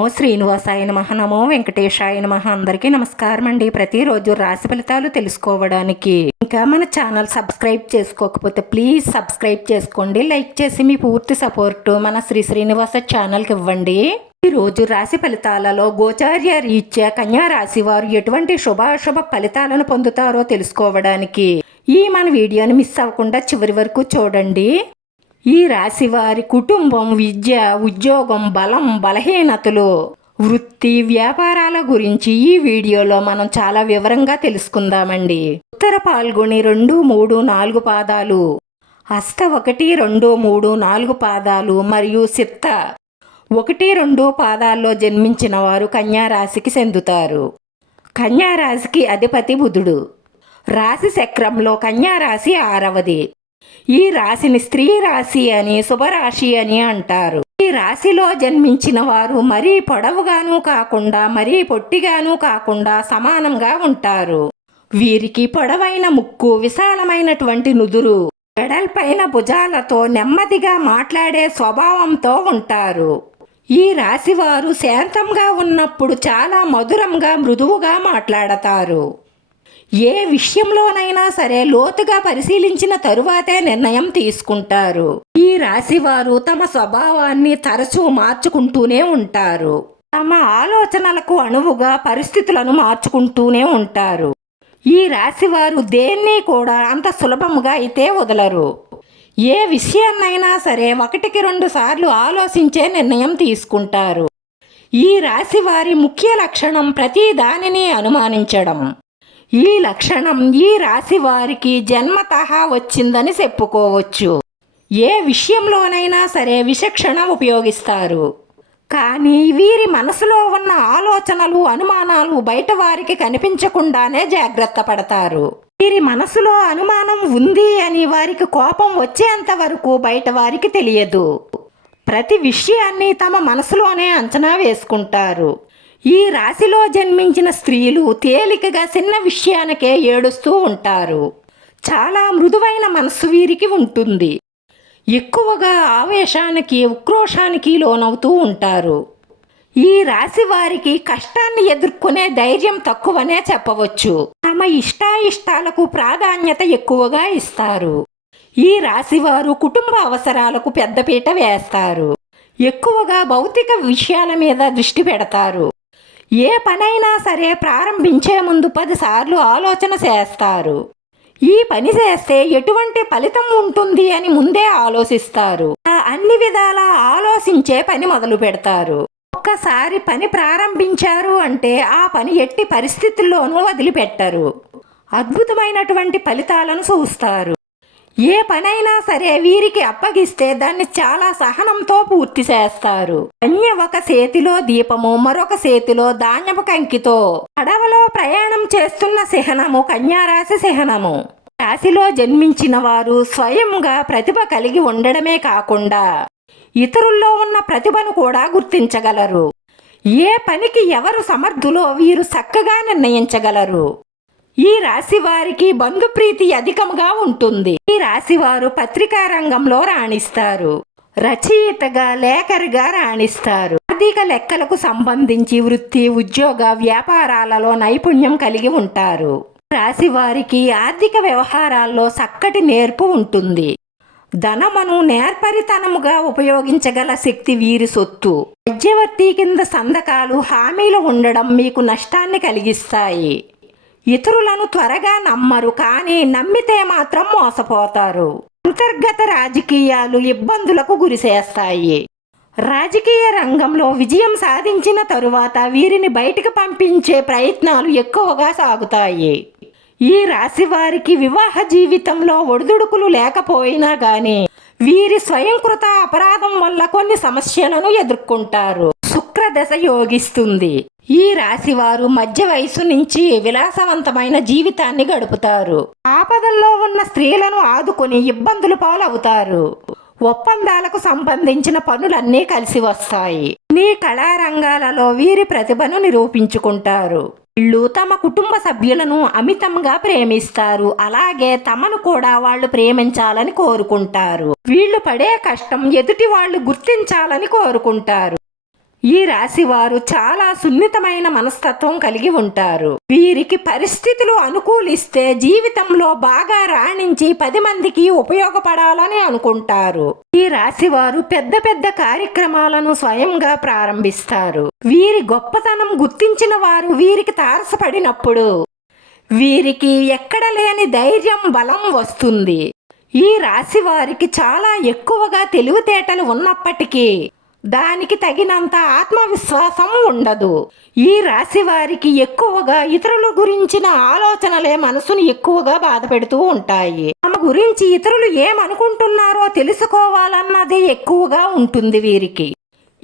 ఓ శ్రీనివాసాయ నమ నమో వెంకటేశాయ నమ. అందరికీ నమస్కారం అండి. ప్రతిరోజు రాశి ఫలితాలు తెలుసుకోవడానికి. ఇంకా మన ఛానల్ సబ్స్క్రైబ్ చేసుకోకపోతే ప్లీజ్ సబ్స్క్రైబ్ చేసుకోండి. లైక్ చేసి మీ పూర్తి సపోర్ట్ మన శ్రీ శ్రీనివాస ఛానల్కి ఇవ్వండి. ఈ రోజు రాశి ఫలితాలలో గోచార్య రీత్యా కన్యా రాశి వారు ఎటువంటి శుభాశుభ ఫలితాలను పొందుతారో తెలుసుకోవడానికి ఈ మన వీడియోని మిస్ అవ్వకుండా చివరి వరకు చూడండి. ఈ రాశి వారి కుటుంబం విద్య ఉద్యోగం బలం బలహీనతలు. వృత్తి వ్యాపారాల గురించి ఈ వీడియోలో మనం చాలా వివరంగా తెలుసుకుందామండి. ఉత్తర పాల్గొని రెండు మూడు నాలుగు పాదాలు. హస్త ఒకటి రెండు మూడు నాలుగు పాదాలు మరియు సిత్త. ఒకటి రెండు పాదాల్లో జన్మించిన వారు కన్యారాశికి చెందుతారు. కన్యారాశికి అధిపతి బుధుడు. రాశి చక్రంలో కన్యారాశి ఆరవది. ఈ రాశిని స్త్రీ రాశి అని శుభరాశి అని అంటారు. ఈ రాశిలో జన్మించిన వారు మరీ పొడవుగాను కాకుండా మరీ పొట్టిగాను కాకుండా సమానంగా ఉంటారు. వీరికి పొడవైన ముక్కు విశాలమైనటువంటి నుదురు వెడల్పైన భుజాలతో నెమ్మదిగా మాట్లాడే స్వభావంతో ఉంటారు. ఈ రాశివారు శాంతంగా ఉన్నప్పుడు చాలా మధురంగా మృదువుగా మాట్లాడతారు. ఏ విషయంలోనైనా సరే లోతుగా పరిశీలించిన తరువాతే నిర్ణయం తీసుకుంటారు. ఈ రాశివారు తమ స్వభావాన్ని తరచూ మార్చుకుంటూనే ఉంటారు. తమ ఆలోచనలకు అణువుగా పరిస్థితులను మార్చుకుంటూనే ఉంటారు. ఈ రాశివారు దేన్ని కూడా అంత సులభముగా అయితే వదలరు. ఏ విషయాన్నైనా సరే ఒకటికి రెండు సార్లు ఆలోచించే నిర్ణయం తీసుకుంటారు. ఈ రాశి వారి ముఖ్య లక్షణం ప్రతి దానిని అనుమానించడం. ఈ లక్షణం ఈ రాశి వారికి జన్మతః వచ్చిందని చెప్పుకోవచ్చు. ఏ విషయంలోనైనా సరే విచక్షణ ఉపయోగిస్తారు. కానీ వీరి మనసులో ఉన్న ఆలోచనలు అనుమానాలు బయట వారికి కనిపించకుండానే జాగ్రత్త పడతారు. వీరి మనసులో అనుమానం ఉంది అని వారికి కోపం వచ్చేంత వరకు బయట వారికి తెలియదు. ప్రతి విషయాన్ని తమ మనసులోనే అంచనా వేసుకుంటారు. ఈ రాశిలో జన్మించిన స్త్రీలు తేలికగా చిన్న విషయానికే ఏడుస్తూ ఉంటారు. చాలా మృదువైన మనస్సు వీరికి ఉంటుంది. ఎక్కువగా ఆవేశానికి ఉక్రోషానికి లోనవుతూ ఉంటారు. ఈ రాశి వారికి కష్టాన్ని ఎదుర్కొనే ధైర్యం తక్కువనే చెప్పవచ్చు. తమ ఇష్టాయిష్టాలకు ప్రాధాన్యత ఎక్కువగా ఇస్తారు. ఈ రాశివారు కుటుంబ అవసరాలకు పెద్దపీట వేస్తారు. ఎక్కువగా భౌతిక విషయాల మీద దృష్టి పెడతారు. ఏ పనైనా సరే ప్రారంభించే ముందు పదిసార్లు ఆలోచన చేస్తారు. ఈ పని చేస్తే ఎటువంటి ఫలితం ఉంటుంది అని ముందే ఆలోచిస్తారు. అన్ని విధాల ఆలోచించే పని మొదలు పెడతారు. ఒక్కసారి పని ప్రారంభించారు అంటే ఆ పని ఎట్టి పరిస్థితుల్లోనూ వదిలిపెట్టరు. అద్భుతమైనటువంటి ఫలితాలను చూస్తారు. ఏ పనైనా సరే వీరికి అప్పగిస్తే దాన్ని చాలా సహనంతో పూర్తి చేస్తారు. కన్య ఒక చేతిలో దీపము మరొక చేతిలో ధాన్యపు కంకితో. అడవలో ప్రయాణం చేస్తున్న సిహనము కన్యారాశి సిహనము రాశిలో జన్మించిన వారు స్వయంగా ప్రతిభ కలిగి ఉండడమే కాకుండా ఇతరుల్లో ఉన్న ప్రతిభను కూడా గుర్తించగలరు. ఏ పనికి ఎవరు సమర్థులో వీరు చక్కగా నిర్ణయించగలరు. ఈ రాశి వారికి బంధుప్రీతి అధికముగా ఉంటుంది. ఈ రాశి వారు పత్రికా రంగంలో రాణిస్తారు. రచయితగా లేఖరిగా రాణిస్తారు. ఆర్థిక లెక్కలకు సంబంధించి వృత్తి ఉద్యోగ వ్యాపారాలలో నైపుణ్యం కలిగి ఉంటారు. రాశి వారికి ఆర్థిక వ్యవహారాల్లో చక్కటి నేర్పు ఉంటుంది. ధనమును నేర్పరితనముగా ఉపయోగించగల శక్తి వీరి సొత్తు. మధ్యవర్తి కింద సంతకాలు హామీలు ఉండడం మీకు నష్టాన్ని కలిగిస్తాయి. ఇతరులను త్వరగా నమ్మరు కానీ నమ్మితే మాత్రం మోసపోతారు. అంతర్గత రాజకీయాలు ఇబ్బందులకు గురిచేస్తాయి రాజకీయ రంగంలో విజయం సాధించిన తరువాత వీరిని బయటకు పంపించే ప్రయత్నాలు ఎక్కువగా సాగుతాయి. ఈ రాశి వారికి వివాహ జీవితంలో ఒడిదుడుకులు లేకపోయినా గాని వీరి స్వయంకృత అపరాధం వల్ల కొన్ని సమస్యలను ఎదుర్కొంటారు. శుక్రదశ యోగిస్తుంది. ఈ రాశి వారు మధ్య వయసు నుంచి విలాసవంతమైన జీవితాన్ని గడుపుతారు. ఆపదల్లో ఉన్న స్త్రీలను ఆదుకొని ఇబ్బందులు పాలవుతారు. ఒప్పందాలకు సంబంధించిన పనులన్నీ కలిసి వస్తాయి. నీ కళారంగాలలో వీరి ప్రతిభను నిరూపించుకుంటారు. వీళ్ళు తమ కుటుంబ సభ్యులను అమితంగా ప్రేమిస్తారు. అలాగే తమను కూడా వాళ్ళు ప్రేమించాలని కోరుకుంటారు. వీళ్ళు పడే కష్టం ఎదుటి వాళ్ళు గుర్తించాలని కోరుకుంటారు. ఈ రాశి వారు చాలా సున్నితమైన మనస్తత్వం కలిగి ఉంటారు. వీరికి పరిస్థితులు అనుకూలిస్తే జీవితంలో బాగా రాణించి పది మందికి ఉపయోగపడాలని అనుకుంటారు. ఈ రాశి వారు పెద్ద పెద్ద కార్యక్రమాలను స్వయంగా ప్రారంభిస్తారు. వీరి గొప్పతనం గుర్తించిన వారు వీరికి తారసపడినప్పుడు వీరికి ఎక్కడ లేని ధైర్యం బలం వస్తుంది. ఈ రాశి వారికి చాలా ఎక్కువగా తెలివితేటలు ఉన్నప్పటికీ దానికి తగినంత ఆత్మవిశ్వాసం ఉండదు. ఈ రాశి వారికి ఎక్కువగా ఇతరుల గురించిన ఆలోచనలే మనసును ఎక్కువగా బాధ పెడుతూ ఉంటాయి. తమ గురించి ఇతరులు ఏమనుకుంటున్నారో తెలుసుకోవాలన్నది ఎక్కువగా ఉంటుంది వీరికి.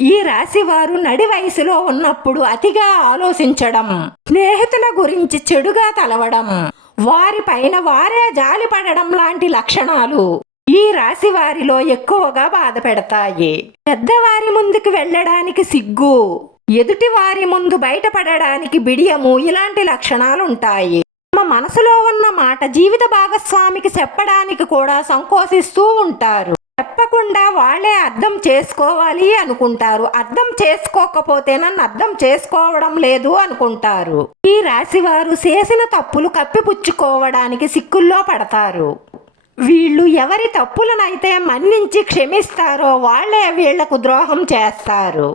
ఈ రాశి వారు నడి వయసులో ఉన్నప్పుడు అతిగా ఆలోచించడం స్నేహితుల గురించి చెడుగా తలవడం వారి పైన వారే జాలిపడడం లాంటి లక్షణాలు. ఈ రాశి వారిలో ఎక్కువగా బాధ పెడతాయి. పెద్దవారి ముందుకు వెళ్ళడానికి సిగ్గు ఎదుటి వారి ముందు బయటపడడానికి బిడియము ఇలాంటి లక్షణాలు ఉంటాయి. తమ మనసులో ఉన్న మాట జీవిత భాగస్వామికి చెప్పడానికి కూడా సంకోచిస్తూ ఉంటారు. చెప్పకుండా వాళ్ళే అర్థం చేసుకోవాలి అనుకుంటారు. అర్థం చేసుకోకపోతే నన్ను అర్థం చేసుకోవడం లేదు అనుకుంటారు. ఈ రాశి వారు చేసిన తప్పులు కప్పిపుచ్చుకోవడానికి సిక్కుల్లో పడతారు. వీళ్ళు ఎవరి తప్పులనైతే మన్నించి క్షమిస్తారో వాళ్ళే వీళ్ళకు ద్రోహం చేస్తారు.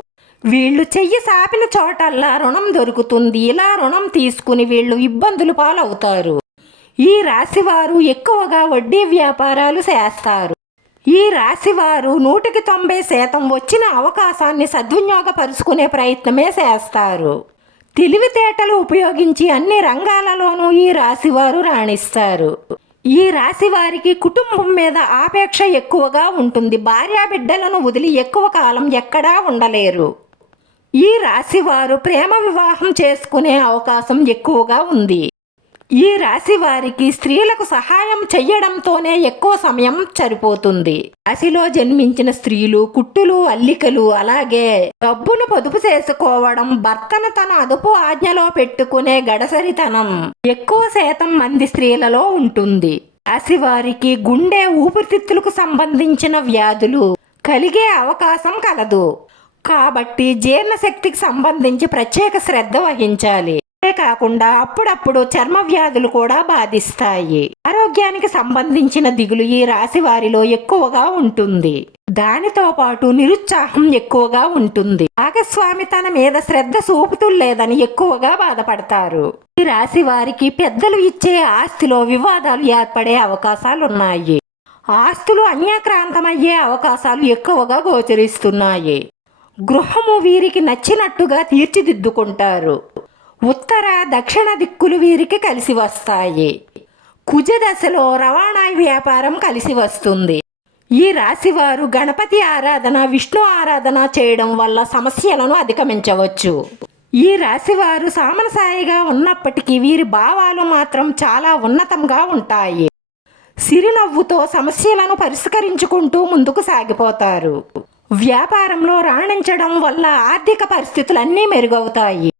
వీళ్ళు చెయ్యి సాపిన చోటల్లా రుణం దొరుకుతుంది. ఇలా రుణం తీసుకుని వీళ్ళు ఇబ్బందులు పాలవుతారు. ఈ రాశివారు ఎక్కువగా వడ్డీ వ్యాపారాలు చేస్తారు. ఈ రాశివారు నూటికి తొంభై శాతం వచ్చిన అవకాశాన్ని సద్వినియోగపరుచుకునే ప్రయత్నమే చేస్తారు. తెలివితేటలు ఉపయోగించి అన్ని రంగాలలోనూ ఈ రాశివారు రాణిస్తారు. ఈ రాశి వారికి కుటుంబం మీద ఆపేక్ష ఎక్కువగా ఉంటుంది. భార్యా బిడ్డలను వదిలి ఎక్కువ కాలం ఎక్కడా ఉండలేరు. ఈ రాశి వారు ప్రేమ వివాహం చేసుకునే అవకాశం ఎక్కువగా ఉంది. ఈ రాశి వారికి స్త్రీలకు సహాయం చెయ్యడంతోనే ఎక్కువ సమయం సరిపోతుంది. రాశిలో జన్మించిన స్త్రీలు కుట్టులు అల్లికలు అలాగే డబ్బును పొదుపు చేసుకోవడం భర్తను తన అదుపు ఆజ్ఞలో పెట్టుకునే గడసరితనం ఎక్కువ శాతం మంది స్త్రీలలో ఉంటుంది. రాశి వారికి గుండె ఊపిరితిత్తులకు సంబంధించిన వ్యాధులు కలిగే అవకాశం కలదు. కాబట్టి జీర్ణశక్తికి సంబంధించి ప్రత్యేక శ్రద్ధ వహించాలి. కాకుండా అప్పుడప్పుడు చర్మ వ్యాధులు కూడా బాధిస్తాయి. ఆరోగ్యానికి సంబంధించిన దిగులు ఈ రాశి వారిలో ఎక్కువగా ఉంటుంది. దానితో పాటు నిరుత్సాహం ఎక్కువగా ఉంటుంది. భాగస్వామి తన మీద శ్రద్ధ చూపుతులేదని ఎక్కువగా బాధపడతారు. ఈ రాశి వారికి పెద్దలు ఇచ్చే ఆస్తిలో వివాదాలు ఏర్పడే అవకాశాలున్నాయి. ఆస్తులు అన్యాక్రాంతమయ్యే అవకాశాలు ఎక్కువగా గోచరిస్తున్నాయి. గృహము వీరికి నచ్చినట్టుగా తీర్చిదిద్దుకుంటారు. ఉత్తర దక్షిణ దిక్కులు వీరికి కలిసి వస్తాయి. కుజ దశలో రవాణా వ్యాపారం కలిసి వస్తుంది. ఈ రాశివారు గణపతి ఆరాధన విష్ణు ఆరాధన చేయడం వల్ల సమస్యలను అధిగమించవచ్చు. ఈ రాశివారు సామనసాయిగా ఉన్నప్పటికీ వీరి భావాలు మాత్రం చాలా ఉన్నతంగా ఉంటాయి. సిరినవ్వుతో సమస్యలను పరిష్కరించుకుంటూ ముందుకు సాగిపోతారు. వ్యాపారంలో రాణించడం వల్ల ఆర్థిక పరిస్థితులన్నీ మెరుగవుతాయి.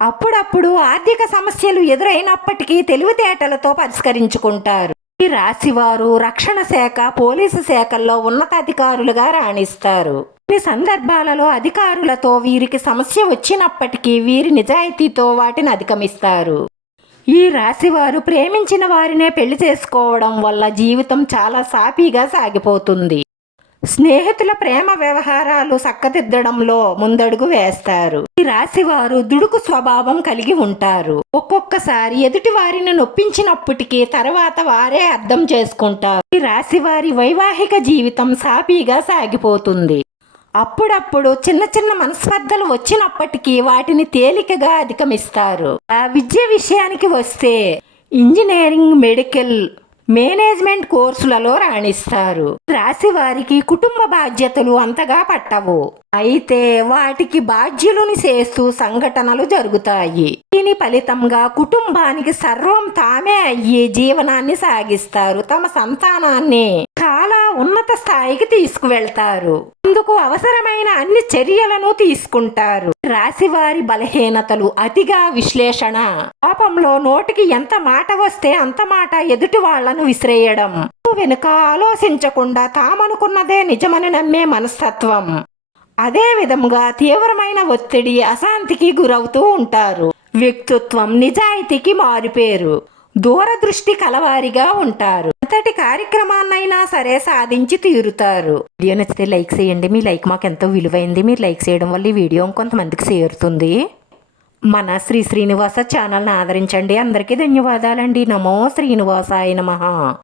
అప్పుడప్పుడు ఆర్థిక సమస్యలు ఎదురైనప్పటికీ తెలివితేటలతో పరిష్కరించుకుంటారు. ఈ రాశివారు రక్షణ శాఖ పోలీసు శాఖల్లో ఉన్నతాధికారులుగా రాణిస్తారు. ఈ సందర్భాలలో అధికారులతో వీరికి సమస్య వచ్చినప్పటికీ వీరి నిజాయితీతో వాటిని అధిగమిస్తారు. ఈ రాశివారు ప్రేమించిన వారినే పెళ్ళి చేసుకోవడం వల్ల జీవితం చాలా సాఫీగా సాగిపోతుంది. స్నేహితుల ప్రేమ వ్యవహారాలు చక్కదిద్దడంలో ముందడుగు వేస్తారు. ఈ రాశివారు దుడుకు స్వభావం కలిగి ఉంటారు. ఒక్కొక్కసారి ఎదుటి వారిని నొప్పించినప్పటికీ తర్వాత వారే అర్థం చేసుకుంటారు. ఈ రాశివారి వైవాహిక జీవితం సాఫీగా సాగిపోతుంది. అప్పుడప్పుడు చిన్న చిన్న మనస్పర్ధలు వచ్చినప్పటికీ వాటిని తేలికగా అధిగమిస్తారు. ఆ విద్య విషయానికి వస్తే ఇంజనీరింగ్ మెడికల్ మేనేజ్మెంట్ కోర్సులలో రాణిస్తారు. రాశి వారికి కుటుంబ బాధ్యతలు అంతగా పట్టవు. అయితే వాటికి బాధ్యులుని చేస్తూ సంఘటనలు జరుగుతాయి. దీని ఫలితంగా కుటుంబానికి సర్వం తామే అయ్యి జీవనాన్ని సాగిస్తారు తమ సంతానాన్ని. చాలా ఉన్నత స్థాయికి తీసుకువెళ్తారు. అందుకు అవసరమైన అన్ని చర్యలను తీసుకుంటారు. రాశివారి బలహీనతలు అతిగా విశ్లేషణ. పాపంలో నోటికి ఎంత మాట వస్తే అంత మాట ఎదుటి వాళ్ళను విసిరేయడం. వెనుక ఆలోచించకుండా తామనుకున్నదే నిజమని నమ్మే మనస్తత్వం. అదే విధముగా తీవ్రమైన ఒత్తిడి అశాంతికి గురవుతూ ఉంటారు. వ్యక్తిత్వం నిజాయితీకి మారిపేరు. దూరదృష్టి కలవారిగా ఉంటారు. అంతటి కార్యక్రమాన్నైనా సరే సాధించి తీరుతారు. వీడియో నచ్చితే లైక్ చేయండి. మీ లైక్ మాకు ఎంతో విలువైంది. మీరు లైక్ చేయడం వల్ల ఈ వీడియో కొంతమందికి చేరుతుంది. మన శ్రీ శ్రీనివాస ఛానల్ని ఆదరించండి. అందరికీ ధన్యవాదాలండి. నమో శ్రీనివాసాయ మహా